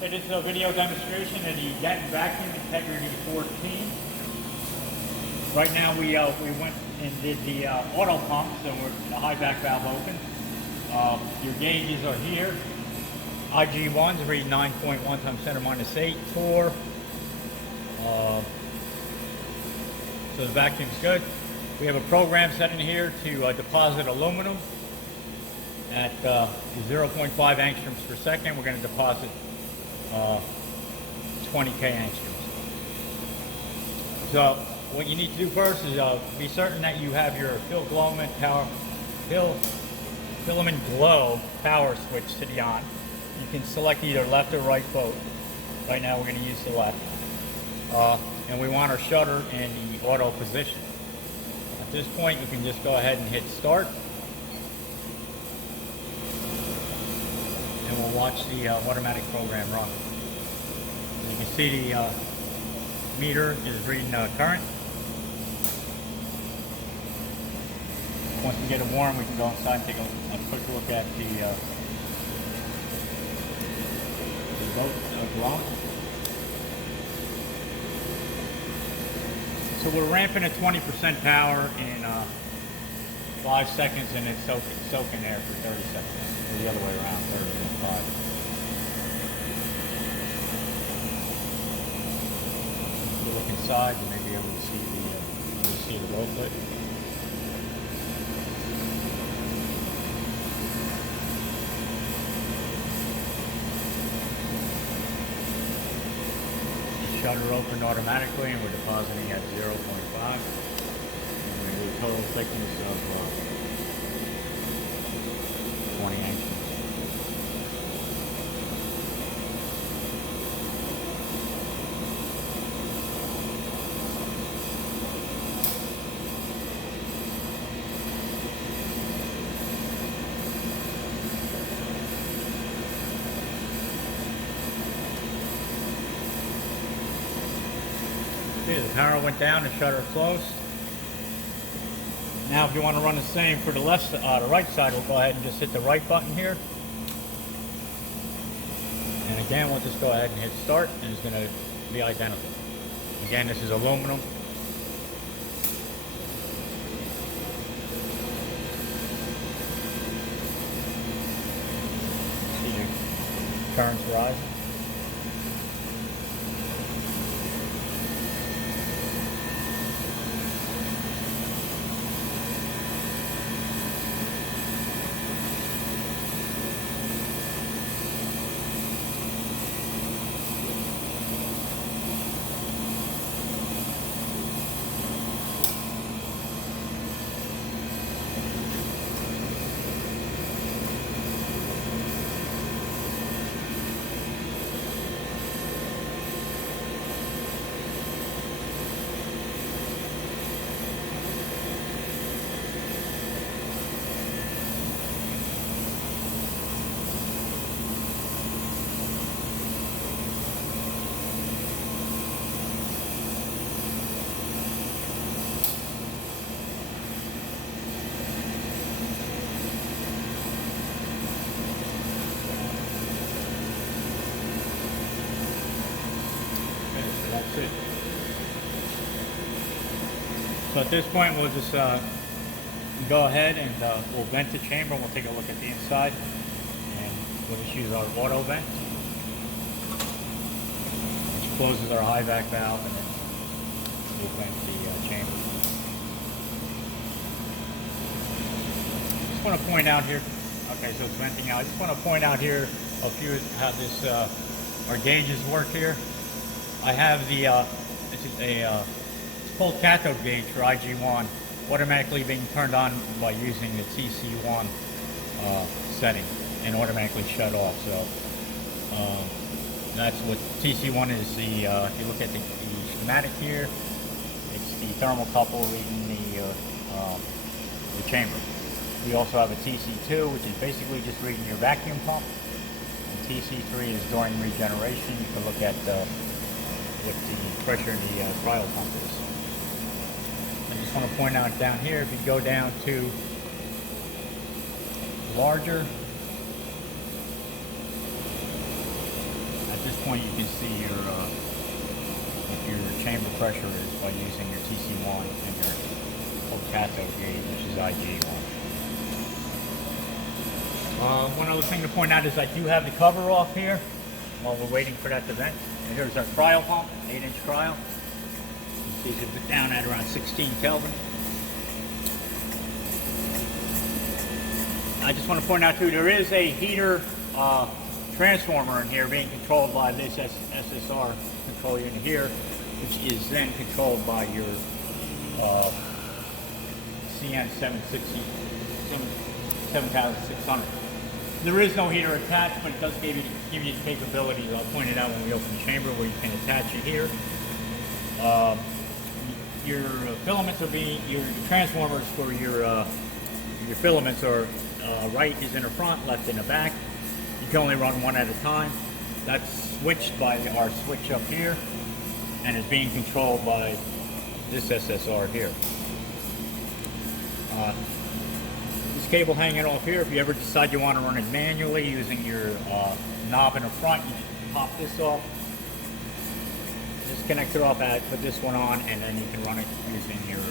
Hey, this is a video demonstration of the Denton Vacuum Integrity 14. Right now we went and did the auto pump, so the high back valve open. Your gauges are here. IG1s read 9.1 times 10⁻8 torr. So the vacuum's good. We have a program set in here to deposit aluminum at 0.5 angstroms per second. We're going to deposit 20K angstroms. So what you need to do first is be certain that you have your filament glow power switch to the on. You can select either left or right both. Right now we're going to use the left. And we want our shutter in the auto position. At this point you can just go ahead and hit start. And we'll watch the automatic program run. As you can see, the meter is reading current. Once we get it warm, we can go inside and take a quick look at the boat glowing. So we're ramping at 20% power in 5 seconds, and it's soaking there for 30 seconds. Or the other way around, 30 and 5. If you look inside, you may be able to see the roll clip. Shutter opened automatically, and we're depositing at 0.5. And the total thickness of 20 angstroms. Okay, the power went down, the shutter closed. Now if you want to run the same for the right side, we'll go ahead and just hit the right button here. And again, we'll just go ahead and hit start, and it's going to be identical. Again, this is aluminum. See the currents rising. That's it. So at this point, we'll just go ahead and we'll vent the chamber, and we'll take a look at the inside, and we'll just use our auto vent, which closes our high vac valve, and then we'll vent the chamber. Just want to point out here. Okay, so it's venting out. I just want to point out here a few how this our gauges work here. I have the this is a full cathode gauge for IG1, automatically being turned on by using the TC1 setting and automatically shut off. So that's what TC1 is. The if you look at the schematic here, it's the thermocouple reading the chamber. We also have a TC2, which is basically just reading your vacuum pump. And TC3 is during regeneration. You can look at what the pressure in the cryo pump is. I just want to point out down here, if you go down to larger, at this point you can see what your chamber pressure is by using your TC1 and your cathode gauge, which is IG1. One other thing to point out is I do have the cover off here while we're waiting for that to vent. And here's our cryo pump, 8-inch cryo. You see it's down at around 16 Kelvin. I just want to point out too, there is a heater transformer in here being controlled by this SSR control unit here, which is then controlled by your CN760 7600. There is no heater attached, but it does give you the capability. I'll point it out when we open the chamber where you can attach it here. Your filaments are your transformers for your filaments are right is in the front, left in the back. You can only run one at a time. That's switched by our switch up here, and is being controlled by this SSR here. This cable hanging off here, if you ever decide you want to run it manually using your knob in the front, you just pop this off, disconnect it off, put this one on, and then you can run it using your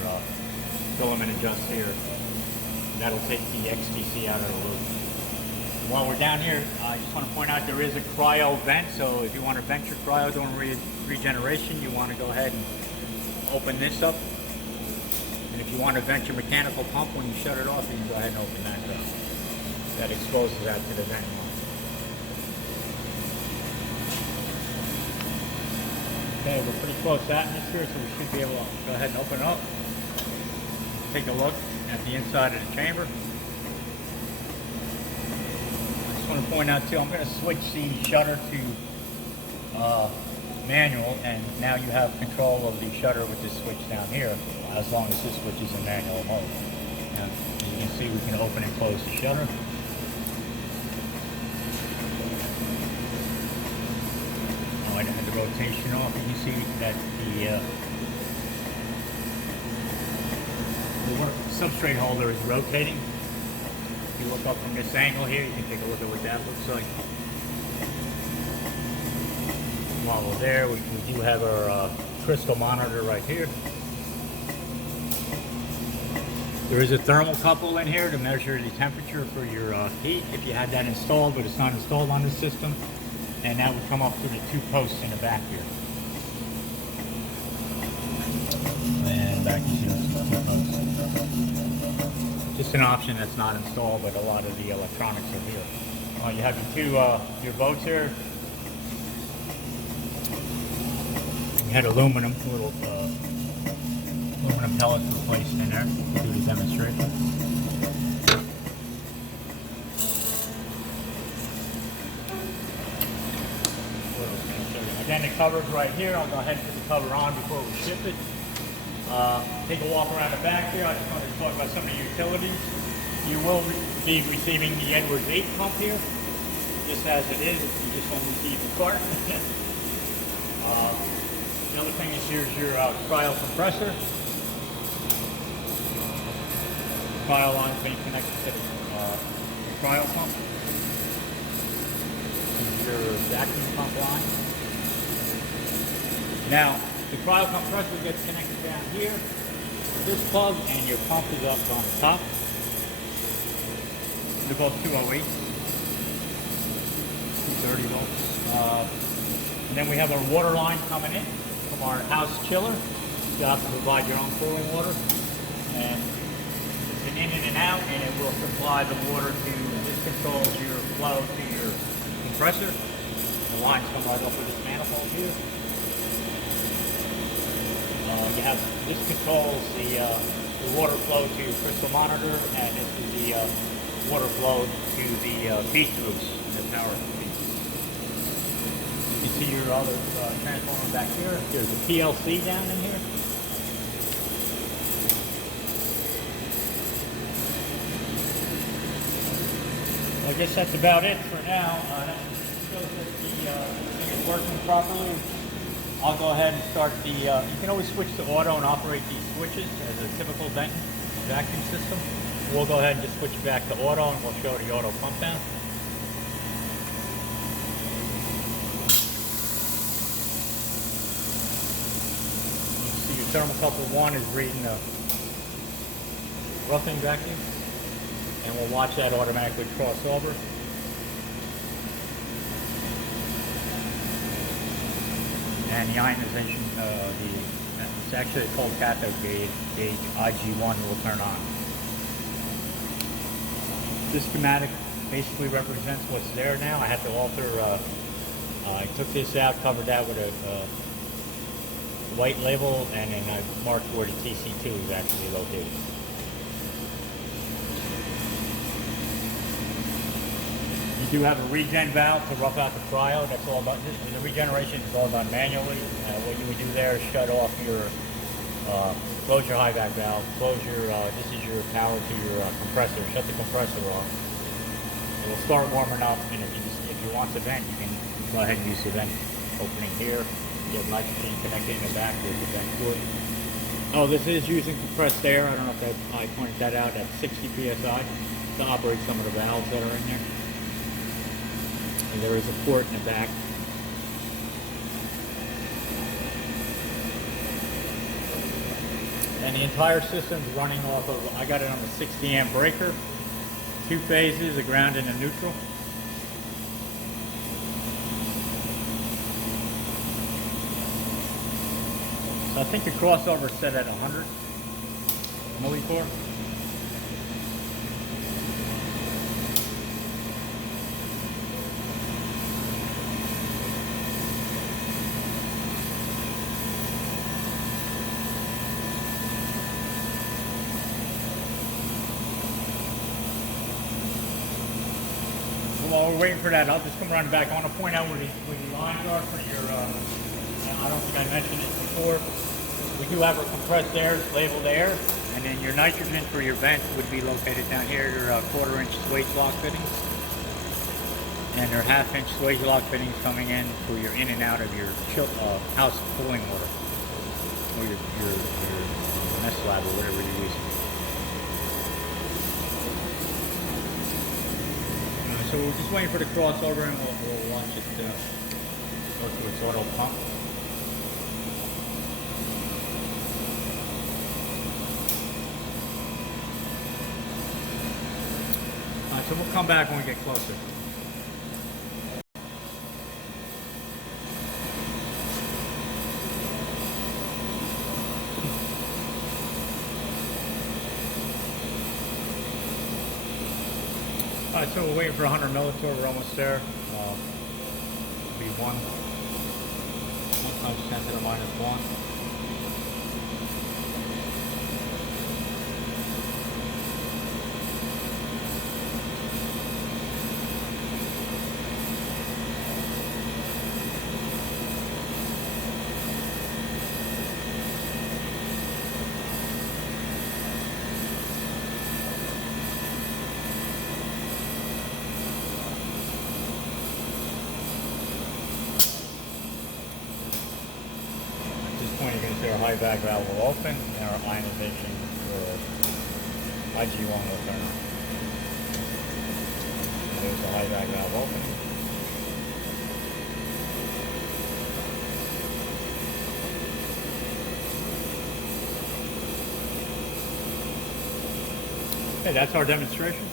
filament adjust here. That'll take the XTC out of the loop. While we're down here, I just want to point out there is a cryo vent, so if you want to vent your cryo during regeneration, you want to go ahead and open this up. And if you want to vent your mechanical pump when you shut it off, you can go ahead and open that up. That exposes that to the vent line. Okay, we're pretty close to atmosphere, so we should be able to go ahead and open it up. Take a look at the inside of the chamber. I just want to point out too, I'm going to switch the shutter to manual, and now you have control of the shutter with this switch down here, as long as this switch is in manual mode. And as you can see, we can open and close the shutter. Oh, I had the rotation off, and you see that the substrate holder is rotating. If you look up from this angle here, you can take a look at what that looks like. While we're there, we do have our crystal monitor right here. There is a thermocouple in here to measure the temperature for your heat if you had that installed, but it's not installed on the system. And that would come up through the two posts in the back here. And back to the two posts. Just an option that's not installed, but a lot of the electronics are here. You have your boats here. We had aluminum, little aluminum pellets were placed in there to do the demonstration. Again, the cover's right here. I'll go ahead and put the cover on before we ship it. Take a walk around the back here. I just wanted to talk about some of the utilities. You will be receiving the Edwards 8 pump here, just as it is. You just won't receive the cart. The other thing is here's your cryo compressor. Cryo line is being connected to the cryo pump. This is your vacuum pump line. Now, the cryo compressor gets connected down here to this plug, and your pump is up on the top. They're both 208, 230 volts. And then we have our water line coming in from our house chiller. You have to provide your own cooling water. And it's an in and out, and it will supply the water to, this controls your flow to your compressor. The lines come right up with this manifold here. You have, this controls the water flow to your crystal monitor, and this is the water flow to the feed tubes, the power feed. You can see your other transformer back here. There's a PLC down in here. Well, I guess that's about it for now. That shows that the thing is working properly. I'll go ahead and start the, you can always switch to auto and operate these switches as a typical Denton vacuum system. We'll go ahead and just switch back to auto, and we'll show the auto pump down. thermocouple 1 is reading the roughing vacuum, and we'll watch that automatically cross over. And the ionization, it's actually called cathode gauge IG1 will turn on. This schematic basically represents what's there now. I have to alter, I took this out, covered that with a white label, and then I marked where the TC2 is actually located. You do have a regen valve to rough out the cryo. That's all about this. The regeneration is all done manually. What you would do there is shut off your, close your high vac valve, close your, this is your power to your compressor. Shut the compressor off. It will start warming up, and if you want to vent, you can go ahead and use the vent opening here. You have nitrogen connected in the back with the vent port. Oh, this is using compressed air. I don't know if I pointed that out at 60 psi to operate some of the valves that are in there. And there is a port in the back. And the entire system is running off of, I got it on the 60 amp breaker, 2 phases, a ground and a neutral. So I think the crossover is set at 100 millicore. While we're waiting for that, I'll just come around back. I want to point out where the lines are for your, I don't think I mentioned it before. We do have our compressed air, labeled air, and then your nitrogen for your vent would be located down here. Your 1/4 inch swage lock fittings. And your 1/2 inch swage lock fittings coming in for your in and out of your house cooling water. Or your mess lab or whatever you're using. So we're just waiting for the crossover, and we'll watch it go through its auto pump. Alright, so we'll come back when we get closer. Alright, so we're waiting for 100 millitorr, we're almost there. Be 1 times 10 to the minus 1. Our high vac valve will open, and our ionization for IG1 will turn on. There's the high vac valve opening. Okay, that's our demonstration.